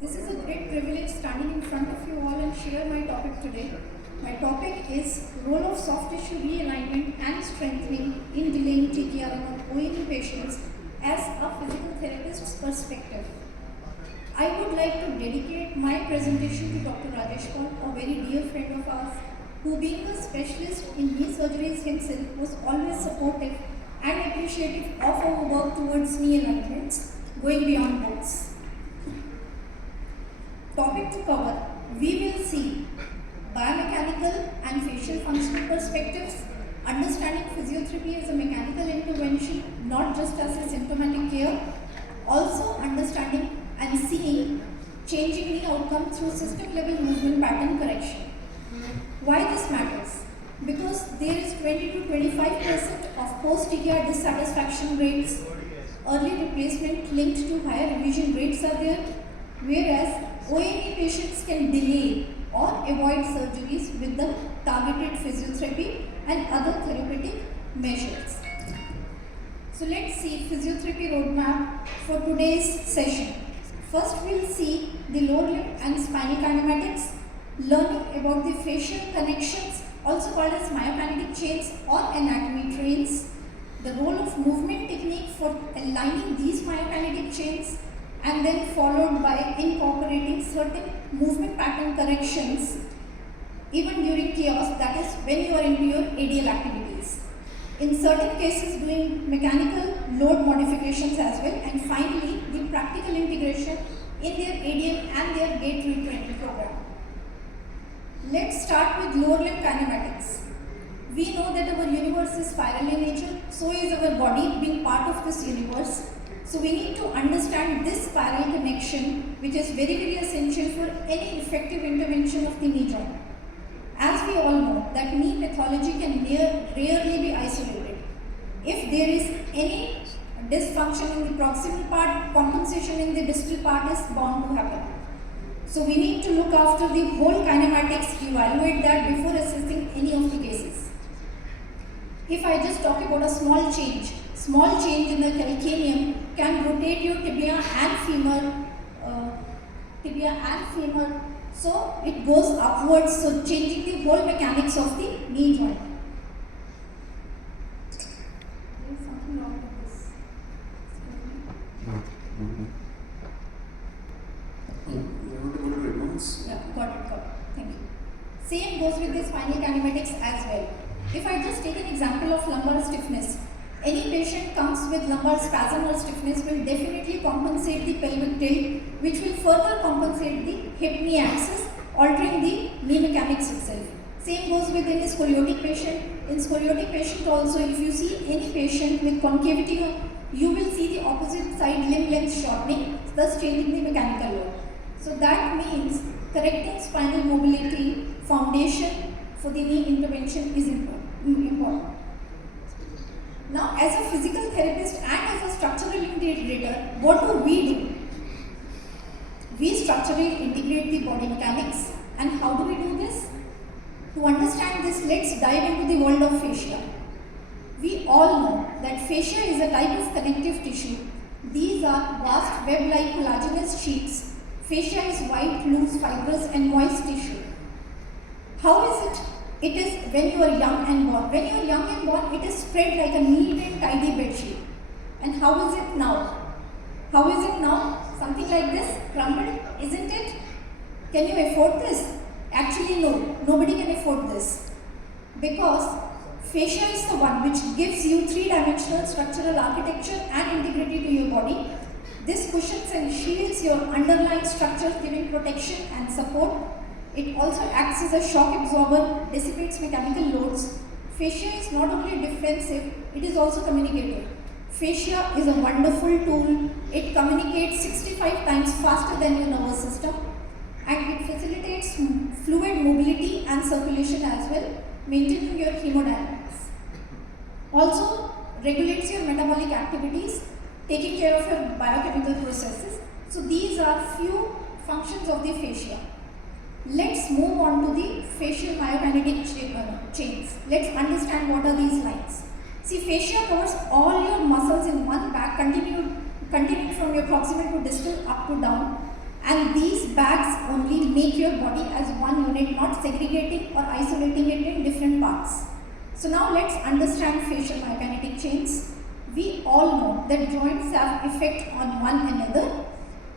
This is a great privilege standing in front of you all and share my topic today. My topic is role of soft tissue realignment and strengthening in delaying TKR on OAE patients as a physical therapist's perspective. I would like to dedicate my presentation to Dr. Rajesh Paul, a very dear friend of ours, who being a specialist in knee surgeries himself was always supportive and appreciative of our work towards knee alignments, going beyond books. Topic to cover, we will see biomechanical and facial functional perspectives, understanding physiotherapy as a mechanical intervention, not just as a symptomatic care, also understanding and seeing changing knee outcome through system level movement pattern correction. Why this matters? Because there is 20 to 25% of post-TKR dissatisfaction rates, early replacement linked to higher revision rates are there, whereas OAE patients can delay or avoid surgeries with the targeted physiotherapy and other therapeutic measures. So let's see physiotherapy roadmap for today's session. First we'll see the lower limb and spinal kinematics, learning about the facial connections, also called as myokinetic chains or anatomy trains, the role of movement technique for aligning these myokinetic chains, and then followed by incorporating certain movement pattern corrections even during chaos, that is when you are into your ADL activities. In certain cases doing mechanical load modifications as well, and finally the practical integration in their ADL and their gait retraining program. Let's start with lower limb kinematics. We know that our universe is spiral in nature, so is our body being part of this universe. So we need to understand this spiral connection, which is very essential for any effective intervention of the knee joint. As we all know that knee pathology can rarely be isolated. If there is any dysfunction in the proximal part, compensation in the distal part is bound to happen. So we need to look after the whole kinematics, evaluate that before assessing any of the cases. If I just talk about a small change in the calcaneum can rotate your tibia and femur, so it goes upwards, so changing the whole mechanics of the knee joint. There's something wrong with this. Yeah, got it. Thank you. Same goes with the spinal kinematics as well. If I just take an example of lumbar stiffness, any patient comes with lumbar spasm or stiffness will definitely compensate the pelvic tilt, which will further compensate the hip-knee axis, altering the knee mechanics itself. Same goes with any scoliotic patient. In scoliotic patient also, if you see any patient with concavity, you will see the opposite side limb length shortening, thus changing the mechanical load. So that means correcting spinal mobility foundation for the knee intervention is important. Now, as a physical therapist and as a structural integrator, what do? We structurally integrate the body mechanics. And how do we do this? To understand this, let's dive into the world of fascia. We all know that fascia is a type of connective tissue. These are vast web-like collagenous sheets. Fascia is white, loose, fibrous and moist tissue. How is it? It is when you are young and born. When you are young and born, it is spread like a neat and tidy bedsheet. And how is it now? How is it now? Something like this, crumbled, isn't it? Can you afford this? Actually, no. Nobody can afford this. Because fascia is the one which gives you three-dimensional structural architecture and integrity to your body. This cushions and shields your underlying structures, giving protection and support. It also acts as a shock absorber, dissipates mechanical loads. Fascia is not only defensive, it is also communicative. Fascia is a wonderful tool. It communicates 65 times faster than your nervous system, and it facilitates fluid mobility and circulation as well, maintaining your hemodynamics. Also regulates your metabolic activities, taking care of your biochemical processes. So these are few functions of the fascia. Let's move on to the facial myokinetic chains. Let's understand what are these lines. See, fascia covers all your muscles in one back, continued from your proximal to distal up to down, and these bags only make your body as one unit, not segregating or isolating it in different parts. So now let's understand facial myokinetic chains. We all know that joints have effect on one another.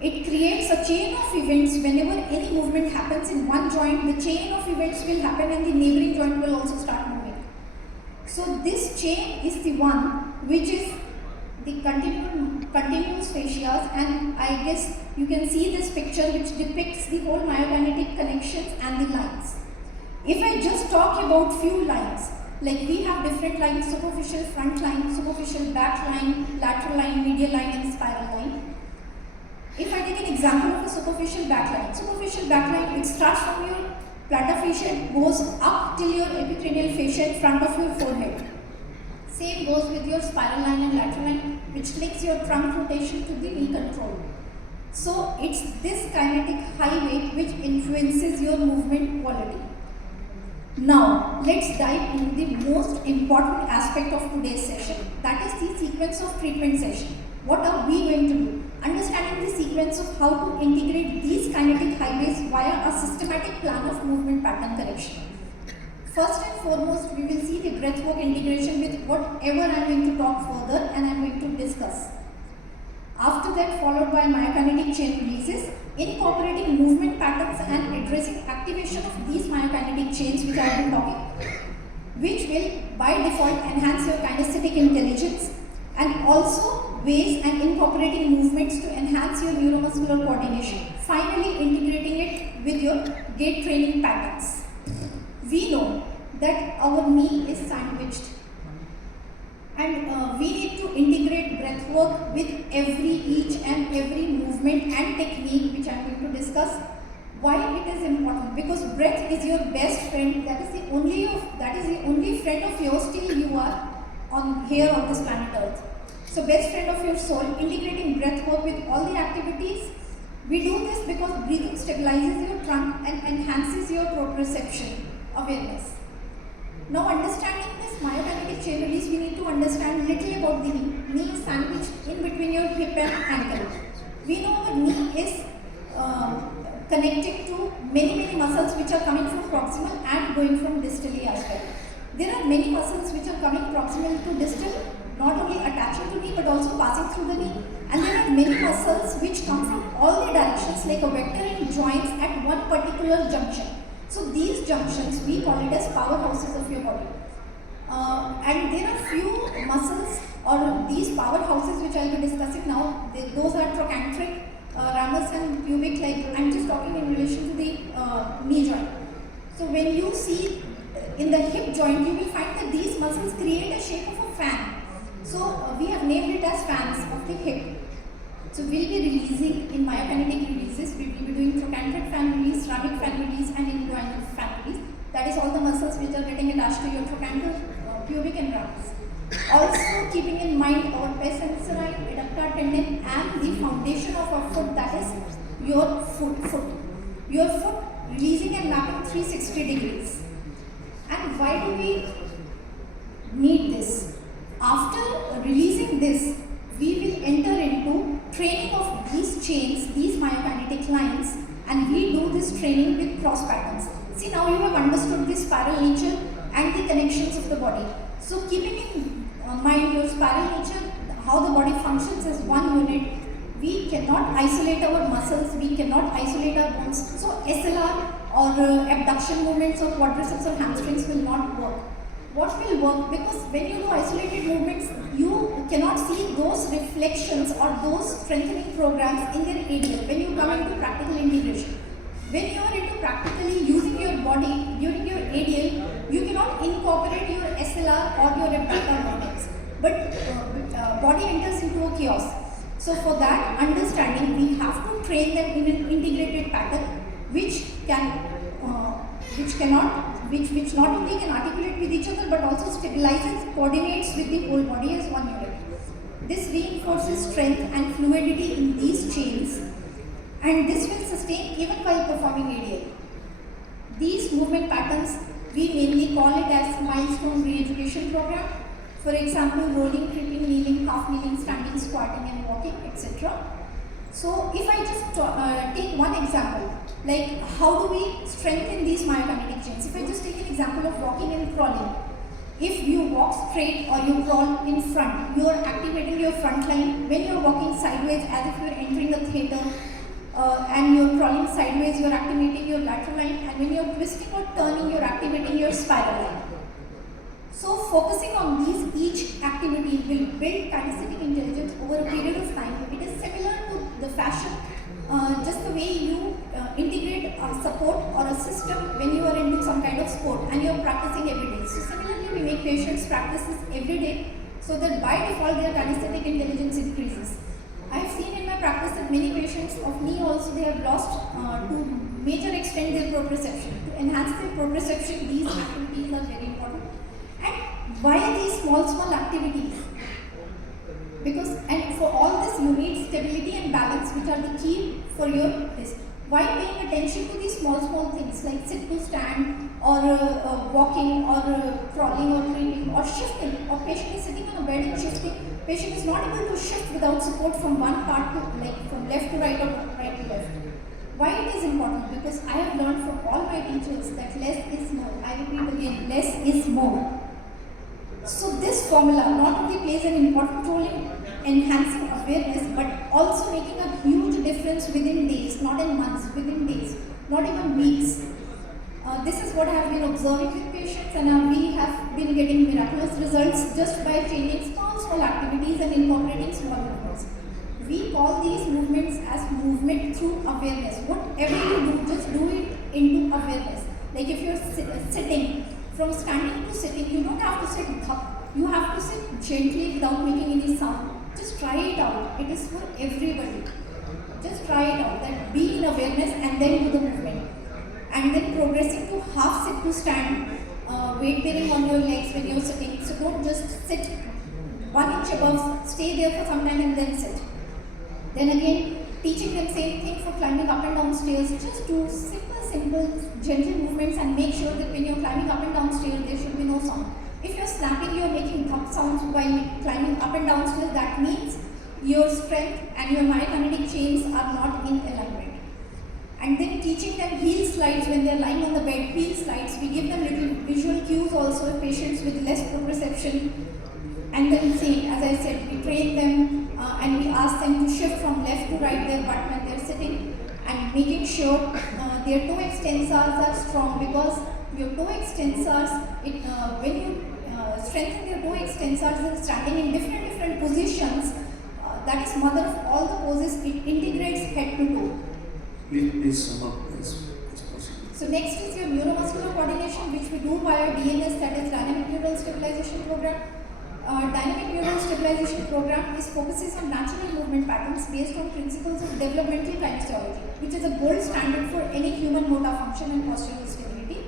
It creates a chain of events. Whenever any movement happens in one joint, the chain of events will happen and the neighboring joint will also start moving. So this chain is the one which is the continuous fascias, and I guess you can see this picture which depicts the whole myokinetic connections and the lines. If I just talk about few lines, like we have different lines: superficial front line, superficial back line, lateral line, medial line and spiral line. If I take an example of a superficial back line, it starts from your plantar fascia, it goes up till your epicranial fascia in front of your forehead. Same goes with your spiral line and lateral line, which links your trunk rotation to the knee control. So it's this kinetic highway which influences your movement quality. Now let's dive into the most important aspect of today's session, that is the sequence of treatment session. What are we going to do? Understanding the sequence of how to integrate these kinetic highways via a systematic plan of movement pattern correction. First and foremost, we will see the breathwork integration with whatever I am going to talk further and I am going to discuss. After that, followed by myokinetic chain releases, incorporating movement patterns and addressing activation of these myokinetic chains which I have been talking, which will by default enhance your kinesthetic intelligence, and also ways and incorporating movements to enhance your neuromuscular coordination, finally integrating it with your gait training patterns. We know that our knee is sandwiched, and we need to integrate breath work with each and every movement and technique which I am going to discuss. Why it is important? Because breath is your best friend. That is the only friend of yours till you are on this planet Earth. So best friend of your soul, integrating breath work with all the activities. We do this because breathing stabilizes your trunk and enhances your proprioception awareness. Now, understanding this myokinetic chain release, we need to understand little about the knee. Knee is sandwiched in between your hip and ankle. We know our knee is connected to many muscles which are coming from proximal and going from distally as well. There are many muscles which are coming proximal to distal, not only attaching to knee but also passing through the knee. And there are many muscles which come from all the directions like a vector in joints at one particular junction. So these junctions, we call it as powerhouses of your body. And there are few muscles or these powerhouses which I will be discussing now. Those are trochanteric, ramus and pubic. Like I'm just talking in relation to the knee joint. So when you see in the hip joint, you will find that these muscles create a shape of a fan. So we have named it as fans of the hip. So we'll be releasing in myokinetic releases. We will be doing trochanteric fan release, ramic fan release, and inguinal fan release. That is all the muscles which are getting attached to your trochanter, pubic and ramus. Also keeping in mind our pes anseri, adductor tendon, and the foundation of our foot, that is your foot. Your foot releasing and mapping 360 degrees. And why do we need this? After releasing this, we will enter into training of these chains, these myokinetic lines, and we do this training with cross patterns. See, now you have understood the spiral nature and the connections of the body. So keeping in mind your spiral nature, how the body functions as one unit, we cannot isolate our muscles, we cannot isolate our bones. So SLR or abduction movements of quadriceps or hamstrings will not work. What will work? Because when you do isolated movements, you cannot see those reflections or those strengthening programs in their ADL when you come into practical integration. When you are into practically using your body during your ADL, you cannot incorporate your SLR or your abductor movements. But body enters into a chaos. So for that understanding, we have to train them in an integrated pattern which not only can articulate with each other but also stabilizes, coordinates with the whole body as one unit. This reinforces strength and fluidity in these chains, and this will sustain even while performing ADL. These movement patterns, we mainly call it as milestone re-education program. For example, rolling, creeping, kneeling, half kneeling, standing, squatting and walking, etc. So if I just take one example, like how do we strengthen these myokinetic chains? If I just take an example of walking and crawling, if you walk straight or you crawl in front, you are activating your front line. When you are walking sideways as if you are entering a theatre and you are crawling sideways, you are activating your lateral line, and when you are twisting or turning, you are activating your spiral line. So focusing on these each activity will build kinesthetic intelligence over a period of time. It is similar to the fashion, just the way you integrate a support or a system when you are into some kind of sport and you are practicing every day. So similarly, we make patients practice this every day so that by default their kinesthetic intelligence increases. I have seen in my practice that many patients of me also, they have lost to major extent their proprioception. To enhance their proprioception, these activities are very important. And why are these small activities? Because, and for all this you need stability and balance, which are the key for your test. Why paying attention to these small things like sit to stand or walking or crawling or creeping or shifting, or patient is sitting on a bed and shifting. Patient is not able to shift without support from one part to, like from left to right or right to left. Why it is important? Because I have learned from all my teachers that less is more. I repeat again, less is more. So this formula not only plays an important role in enhancing awareness, but also making a huge difference within days, not in months, within days, not even weeks. This is what I have been observing with patients, and we have been getting miraculous results just by changing small activities and incorporating small movements. We call these movements as movement through awareness. Whatever you do, just do it into awareness. Like if you're sitting, from standing to sitting, you don't have to sit up. You have to sit gently without making any sound. Just try it out. It is for everybody. Just try it out. That be in awareness and then do the movement. And then progressing to half sit to stand, weight bearing on your legs when you're sitting. So don't just sit 1 inch above, stay there for some time and then sit. Then again, teaching them same thing for climbing up and down stairs. Just do simple, gentle movements and make sure that when you're climbing up and down stairs, there should be no sound. If you're snapping, you're making thump sounds while climbing up and down stairs, that means your strength and your myokinetic chains are not in alignment. And then teaching them heel slides when they're lying on the bed, heel slides. We give them little visual cues also, patients with less proprioception. And then same, as I said, we train them and we ask them to shift from left to right their butt when they're sitting, and making sure their toe extensors are strong, because your toe extensors, when you strengthen your toe extensors and standing in different positions, that is mother of all the poses, it integrates head to toe. Please sum up as possible. So next is your neuromuscular coordination, which we do via DNS, that is Dynamic Neural Stabilization Program. Dynamic Neural Stabilization Program focuses on natural movement patterns based on principles of developmental kinesiology, which is a gold standard for any human motor function and postural stability.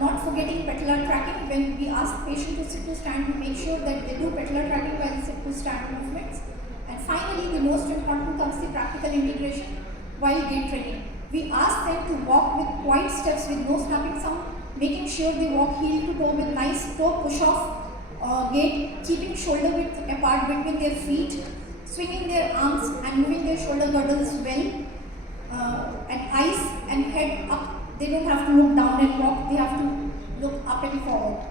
Not forgetting patellar tracking. When we ask patient to sit to stand, we make sure that they do patellar tracking while they sit to stand movements. And finally, the most important comes the practical integration while gait training. We ask them to walk with quiet steps with no snapping sound, making sure they walk heel to toe with nice toe push-off gait, keeping shoulder width apart between their feet, swinging their arms and moving their shoulder girdles well, and eyes and head up. They don't have to look down and walk, they have to look up and forward,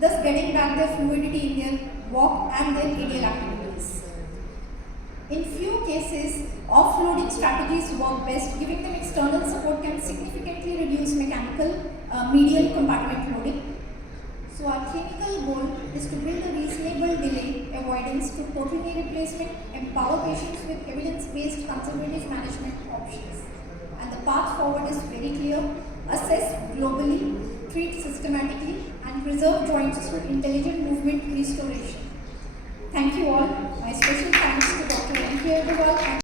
thus getting back their fluidity in their walk and their radial activities. In few cases, offloading strategies work best. Giving them external support can significantly reduce mechanical medial compartment loading. So our clinical goal is to build a reasonable delay avoidance to total knee replacement, empower patients with evidence-based conservative management options. And the path forward is very clear: assess globally, treat systematically, and preserve joints through intelligent movement restoration. Thank you all. My special thanks to Dr. M.K. Agarwal.